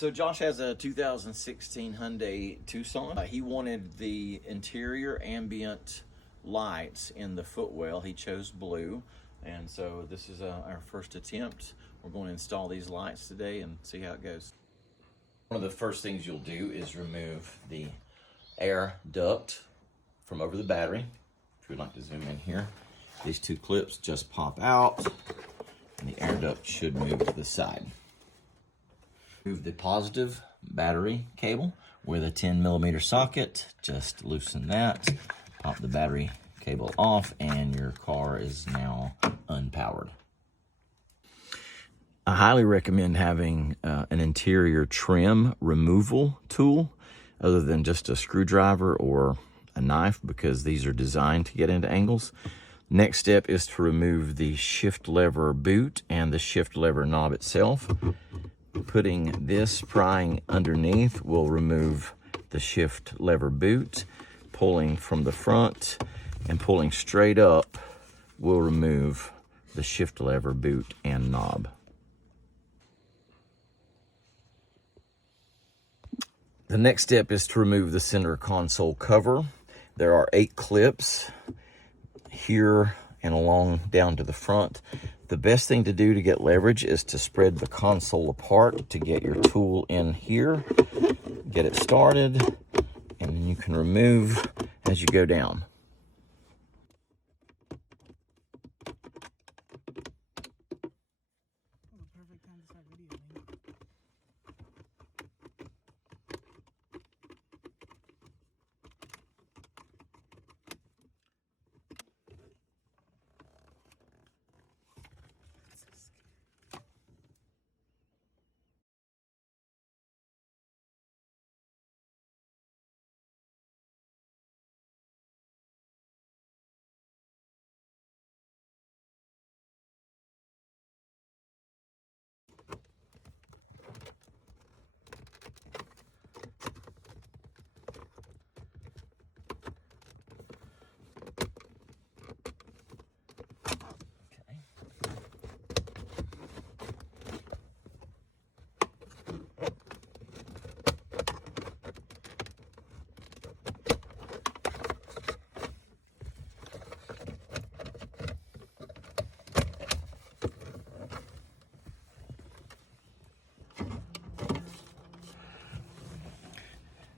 So Josh has a 2016 Hyundai Tucson. He wanted the interior ambient lights in the footwell. He chose blue, and so this is our first attempt. We're going to install these lights today and see how it goes. One of the first things you'll do is remove the air duct from over the battery. If you'd like to zoom in here, these two clips just pop out and the air duct should move to the side. Remove the positive battery cable with a 10mm socket. Just loosen that, pop the battery cable off, and your car is now unpowered. I highly recommend having an interior trim removal tool other than just a screwdriver or a knife, because these are designed to get into angles. Next step is to remove the shift lever boot and the shift lever knob itself. Putting this prying underneath will remove the shift lever boot. Pulling from the front and pulling straight up will remove the shift lever boot and knob. The next step is to remove the center console cover. There are 8 clips here and along down to the front. The best thing to do to get leverage is to spread the console apart to get your tool in here, get it started, and then you can remove as you go down.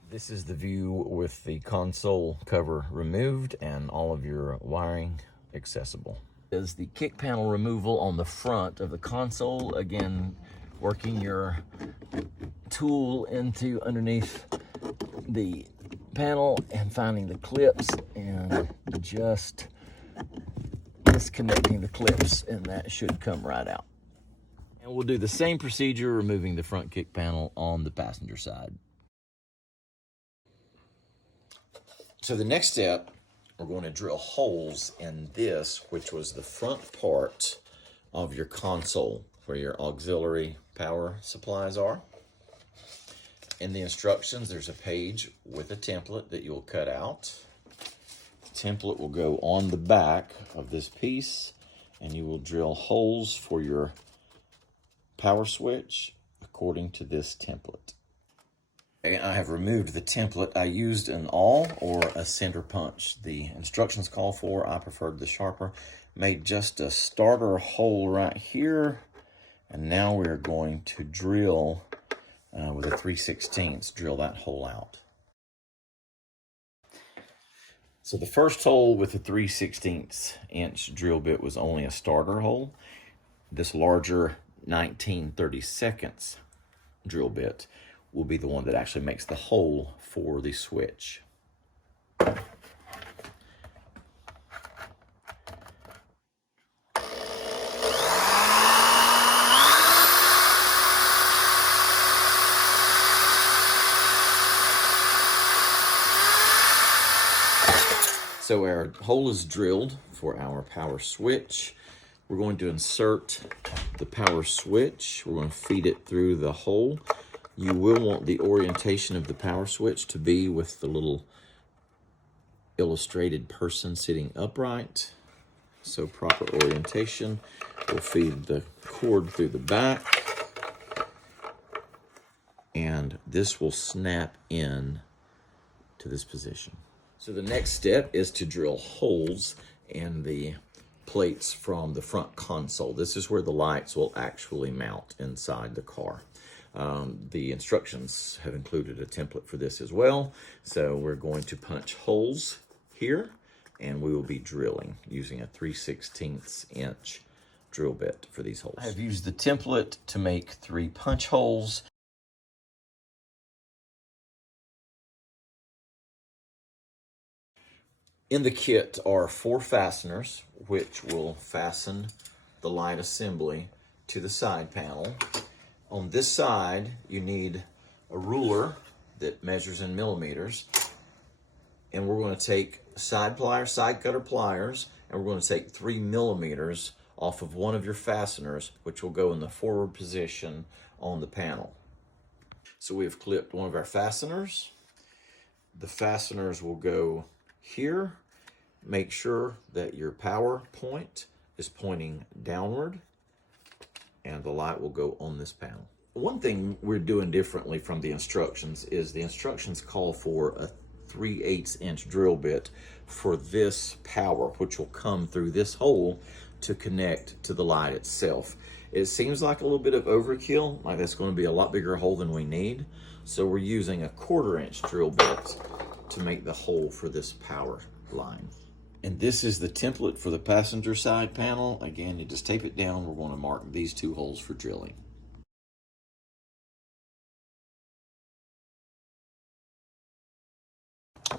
This is the view with the console cover removed and all of your wiring accessible. Is the kick panel removal on the front of the console. Again, working your tool into underneath the panel and finding the clips and just disconnecting the clips, and that should come right out. And we'll do the same procedure removing the front kick panel on the passenger side. So the next step, we're going to drill holes in this, which was the front part of your console where your auxiliary power supplies are. In the instructions, there's a page with a template that you'll cut out. The template will go on the back of this piece, and you will drill holes for your power switch according to this template. I have removed the template. I used an awl or a center punch. The instructions call for, I preferred the sharper. Made just a starter hole right here, and now we're going to drill with a 3/16, drill that hole out. So the first hole with the 3/16" drill bit was only a starter hole. This larger 19/32 drill bit will be the one that actually makes the hole for the switch. So our hole is drilled for our power switch. We're going to insert the power switch. We're going to feed it through the hole. You will want the orientation of the power switch to be with the little illustrated person sitting upright. So proper orientation. We'll feed the cord through the back. and this will snap in to this position. So the next step is to drill holes in the plates from the front console. This is where the lights will actually mount inside the car. The instructions have included a template for this as well. So we're going to punch holes here, and we will be drilling using a 3/16 inch drill bit for these holes. I've used the template to make 3 punch holes. In the kit are 4 fasteners, which will fasten the light assembly to the side panel. On this side, you need a ruler that measures in millimeters. And we're going to take side cutter pliers, and we're going to take 3 millimeters off of one of your fasteners, which will go in the forward position on the panel. So we have clipped one of our fasteners. The fasteners will go here. Make sure that your power point is pointing downward, and the light will go on this panel. One thing we're doing differently from the instructions is the instructions call for a 3/8 inch drill bit for this power, which will come through this hole to connect to the light itself. It seems like a little bit of overkill, like that's going to be a lot bigger hole than we need. So we're using a 1/4 inch drill bit to make the hole for this power line. And this is the template for the passenger side panel. Again, you just tape it down. We're going to mark these 2 holes for drilling.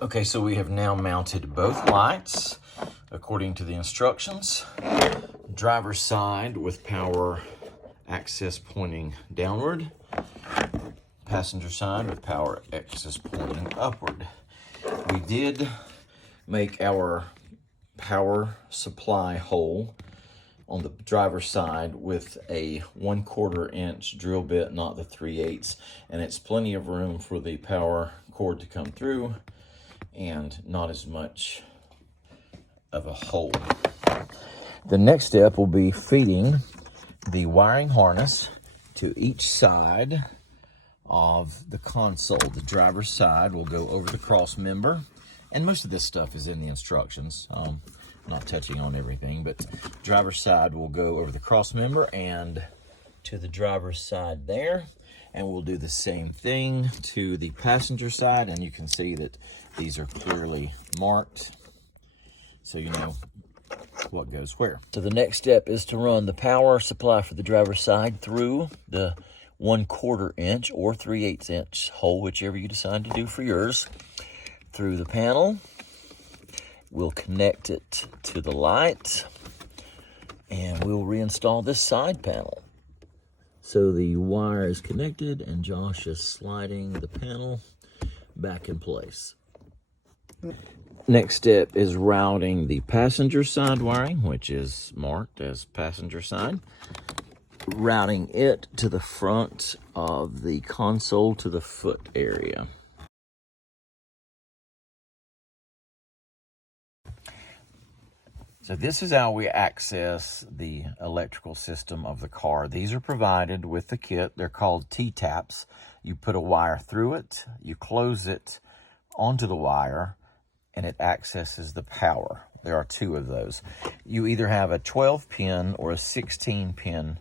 Okay, so we have now mounted both lights according to the instructions. Driver's side with power access pointing downward. Passenger side with power access pointing upward. We did make our power supply hole on the driver's side with a 1/4 inch drill bit, not the 3/8, and it's plenty of room for the power cord to come through and not as much of a hole. The next step will be feeding the wiring harness to each side of the console. The driver's side will go over the cross member, and most of this stuff is in the instructions. Not touching on everything, but driver's side will go over the cross member and to the driver's side there. And we'll do the same thing to the passenger side, and you can see that these are clearly marked, so you know what goes where. So the next step is to run the power supply for the driver's side through the 1/4 inch or 3/8 inch hole, whichever you decide to do for yours, through the panel. We'll connect it to the light, and we'll reinstall this side panel. So the wire is connected, and Josh is sliding the panel back in place. Next step is routing the passenger side wiring, which is marked as passenger side. Routing it to the front of the console to the foot area. So this is how we access the electrical system of the car. These are provided with the kit. They're called T-taps. You put a wire through it, you close it onto the wire, and it accesses the power. There are 2 of those. You either have a 12-pin or a 16-pin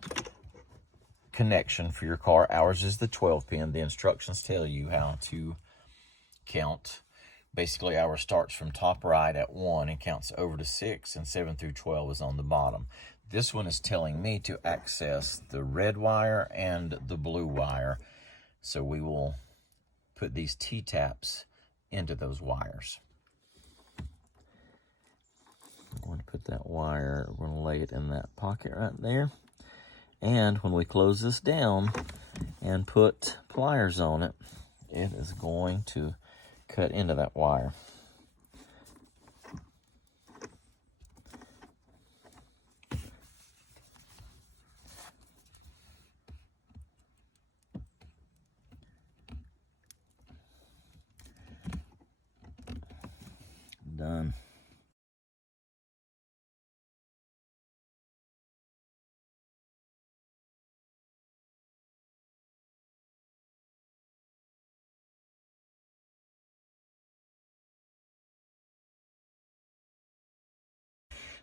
connection for your car. Ours is the 12-pin. The instructions tell you how to count. Basically, ours starts from top right at 1 and counts over to 6, and 7 through 12 is on the bottom. This one is telling me to access the red wire and the blue wire. So we will put these T-taps into those wires. I'm going to put that wire, we're going to lay it in that pocket right there. And when we close this down and put pliers on it, it is going to cut into that wire. Done.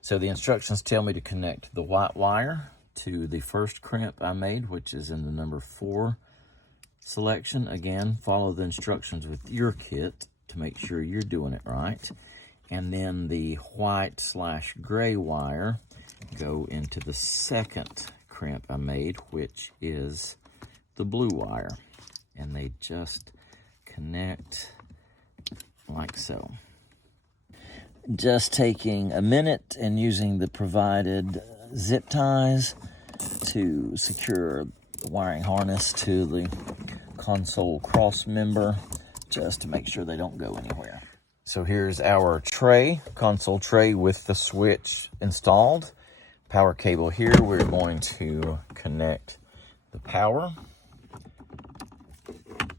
So the instructions tell me to connect the white wire to the first crimp I made, which is in the number 4 selection. Again, follow the instructions with your kit to make sure you're doing it right. And then the white/gray wire go into the second crimp I made, which is the blue wire. And they just connect like so. Just taking a minute and using the provided zip ties to secure the wiring harness to the console cross member, just to make sure they don't go anywhere. So here's our tray, console tray with the switch installed. Power cable here, we're going to connect the power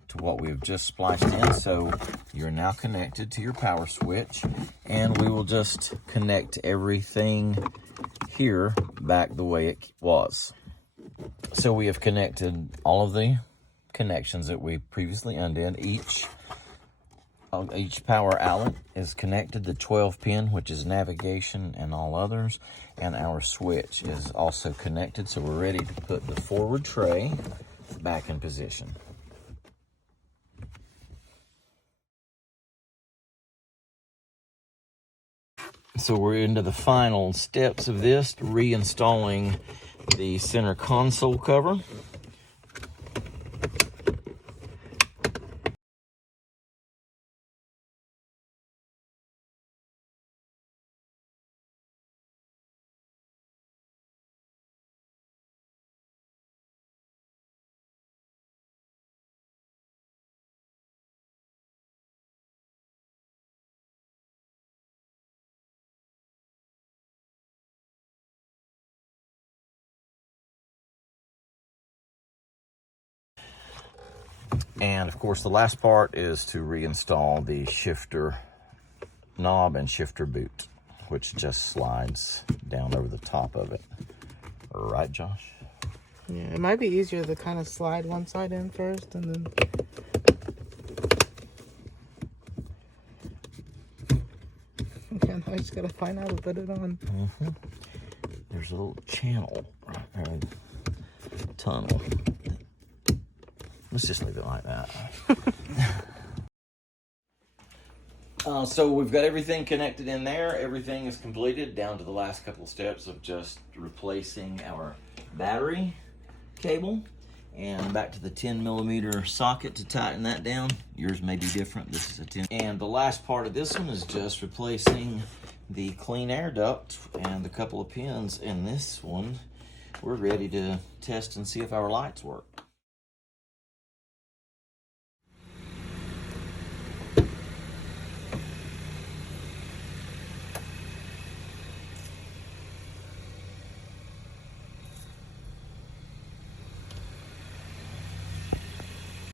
to what we've just spliced in. So you're now connected to your power switch, and we will just connect everything here back the way it was. So we have connected all of the connections that we previously undid. Each power outlet is connected, the 12 pin, which is navigation and all others, and our switch is also connected. So we're ready to put the forward tray back in position. So we're into the final steps of this, reinstalling the center console cover. And of course, the last part is to reinstall the shifter knob and shifter boot, which just slides down over the top of it. Right, Josh? Yeah, it might be easier to kind of slide one side in first and then... Okay, now I just gotta find out how to put it on. There's a little channel right there, tunnel. Let's just leave it like that. So we've got everything connected in there. Everything is completed down to the last couple of steps of just replacing our battery cable and back to the 10mm socket to tighten that down. Yours may be different. This is a 10. And the last part of this one is just replacing the clean air duct and a couple of pins. In this one, we're ready to test and see if our lights work.